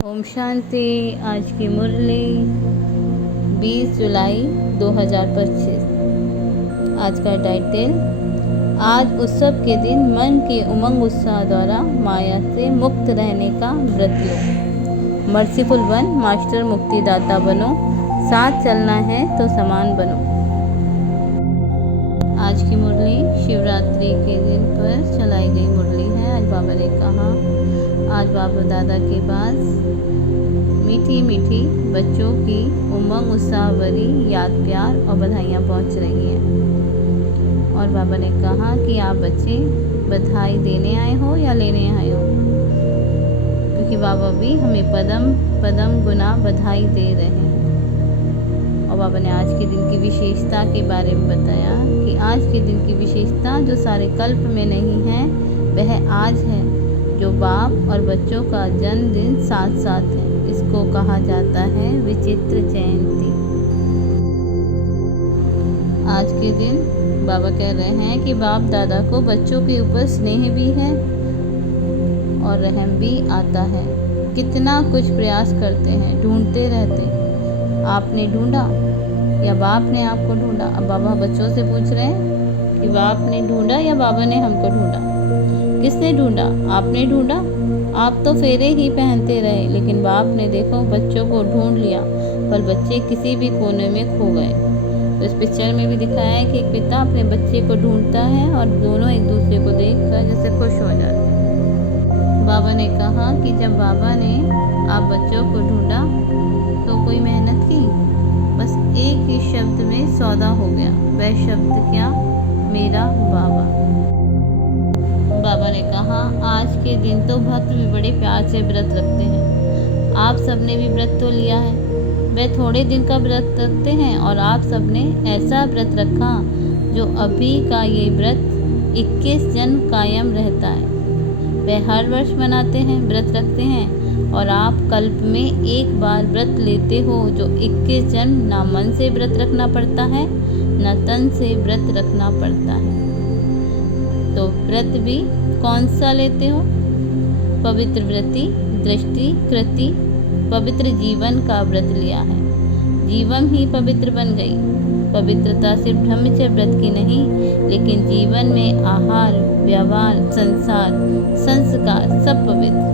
ओम शांति। आज की मुरली 20 जुलाई 2025। आज का टाइटल, आज उत्सव के दिन मन के उमंग उत्साह द्वारा माया से मुक्त रहने का व्रत लो। मर्सीफुल वन, मास्टर मुक्तिदाता बनो, साथ चलना है तो समान बनो। आज की मुरली शिवरात्रि के दिन पर चलाई गई मुरली है। आज बाबा ने कहा, आज बाबा दादा के पास मीठी मीठी बच्चों की उमंग उत्साह भरी याद, प्यार और बधाइयाँ पहुँच रही हैं। और बाबा ने कहा कि आप बच्चे बधाई देने आए हो या लेने आए हो, क्योंकि बाबा भी हमें पदम पदम गुना बधाई दे रहे हैं। और बाबा ने आज के दिन की विशेषता के बारे में बताया कि आज के दिन की विशेषता जो सारे कल्प में नहीं है वह आज है, जो बाप और बच्चों का जन्मदिन साथ साथ है। इसको कहा जाता है विचित्र जयंती। आज के दिन बाबा कह रहे हैं कि बाप दादा को बच्चों के ऊपर स्नेह भी है और रहम भी आता है। कितना कुछ प्रयास करते हैं, ढूंढते रहते हैं। आपने ढूंढा या बाप ने आपको ढूंढा? अब बाबा बच्चों से पूछ रहे हैं कि बाप ने ढूंढा या बाबा ने हमको ढूंढा? किसने ढूंढा? आपने ढूंढा। आप तो फेरे ही पहनते रहे, लेकिन बाप ने देखो बच्चों को ढूंढ लिया, पर बच्चे किसी भी कोने में खो गए। तो इस पिक्चर में भी दिखाया है कि एक पिता अपने बच्चे को ढूंढता है और दोनों एक दूसरे को देखकर जैसे खुश हो जाते हैं। बाबा ने कहा कि जब बाबा ने आप बच्चों को ढूंढा तो कोई मेहनत की, बस एक ही शब्द में सौदा हो गया। वह शब्द क्या? मेरा बाबा। बाबा ने कहा, आज के दिन तो भक्त भी बड़े प्यार से व्रत रखते हैं। आप सबने भी व्रत तो लिया है। वे थोड़े दिन का व्रत रखते हैं और आप सबने ऐसा व्रत रखा जो अभी का ये व्रत 21 जन्म कायम रहता है। वे हर वर्ष मनाते हैं, व्रत रखते हैं, और आप कल्प में एक बार व्रत लेते हो, जो 21 जन्म ना मन से व्रत रखना पड़ता है ना तन से व्रत रखना पड़ता है। तो व्रत भी कौन सा लेते हो? पवित्र व्रति, दृष्टि, कृति, पवित्र जीवन का व्रत लिया है। जीवन ही पवित्र बन गई। पवित्रता सिर्फ ब्रह्मचर्य व्रत की नहीं, लेकिन जीवन में आहार, व्यवहार, संसार, संस्कार सब पवित्र।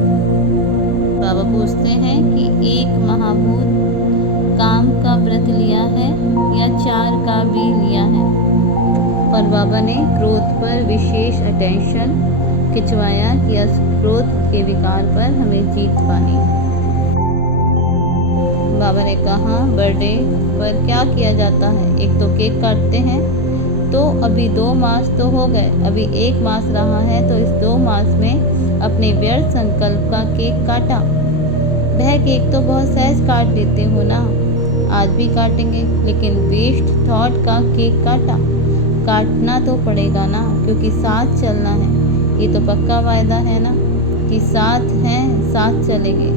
बाबा पूछते हैं कि एक महाभूत काम का व्रत लिया है या 4 का भी लिया है? और बाबा ने क्रोध पर विशेष अटेंशन खिंचवाया कि क्रोध के विकार पर हमें जीत पानी है। बाबा ने कहा, बर्थडे पर क्या किया जाता है? एक तो केक काटते हैं। तो अभी 2 मास तो हो गए, अभी 1 मास रहा है, तो इस 2 मास में अपने व्यर्थ संकल्प का केक काटा। वह केक तो बहुत सहज काट लेते हो ना, आज भी काटेंगे, लेकिन वेस्ट थॉट का केक काटना तो पड़ेगा ना, क्योंकि साथ चलना है। ये तो पक्का वायदा है ना कि साथ हैं, साथ चलेंगे।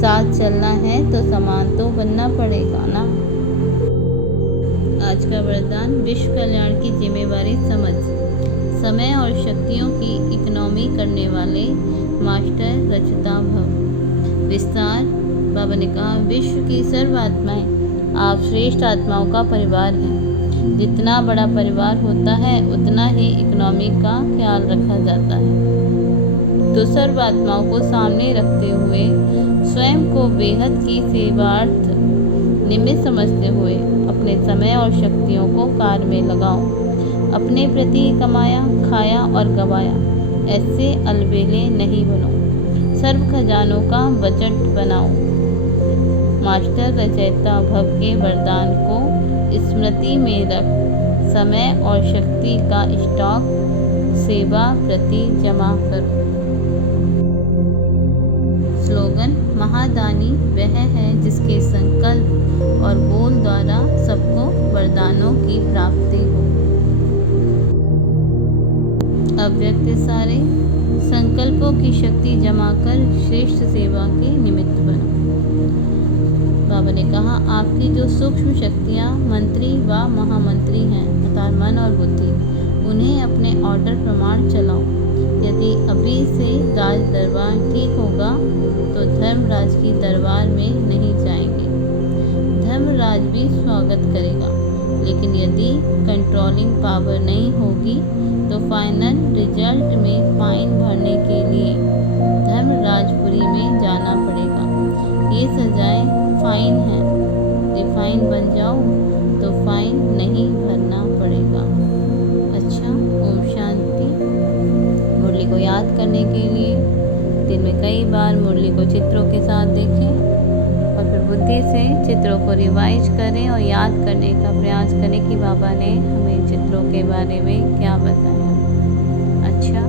साथ चलना है तो समान तो बनना पड़ेगा ना। आज का वरदान, विश्व कल्याण की जिम्मेवारी समझ, समय और शक्तियों की इकोनॉमी करने वाले मास्टर रचता भव। विस्तार, बाबा ने कहा, विश्व की सर्व आत्माएं आप श्रेष्ठ आत्माओं का परिवार हैं। जितना बड़ा परिवार होता है उतना ही इकोनॉमी का ख्याल रखा जाता है। तो सर्व आत्माओं को सामने रखते हुए स्वयं को बेहद की सेवार्थ निमित्त समझते हुए अपने समय और शक्तियों को कार्य में लगाओ। अपने प्रति कमाया, खाया और गवाया ऐसे अलबेले नहीं बनो। सर्व खजानों का बजट बनाओ। मास्टर रचयिता भव के वरदान को स्मृति में रख समय और शक्ति का स्टॉक सेवा प्रति जमा करो। स्लोगन, महादानी वह है जिसके संकल्प और बोल द्वारा सबको वरदानों की प्राप्ति हो। अव्यक्त सारे संकल्पों की शक्ति जमा कर श्रेष्ठ सेवा के निमित्त बनो। बाबा ने कहा, आपकी जो सूक्ष्म शक्तियाँ मंत्री व महामंत्री हैं, अर्थात मन और बुद्धि, उन्हें अपने ऑर्डर प्रमाण चलाओ। यदि अभी से राज दरबार ठीक होगा तो धर्मराज की दरबार में नहीं जाएंगे। धर्मराज भी स्वागत करेगा, लेकिन यदि कंट्रोलिंग पावर नहीं होगी तो फाइनल रिजल्ट में फाइन भरने के लिए धर्मराजपुरी में जाना पड़ेगा। ये सजाएं फाइन है, यदि फाइन बन जाओ तो फाइन नहीं भरना पड़ेगा। अच्छा, ओम शांति। मुरली को याद करने के लिए दिन में कई बार मुरली को चित्रों के साथ देखें और फिर बुद्धि से चित्रों को रिवाइज करें और याद करने का प्रयास करें कि बाबा ने हमें चित्रों के बारे में क्या बताया। अच्छा।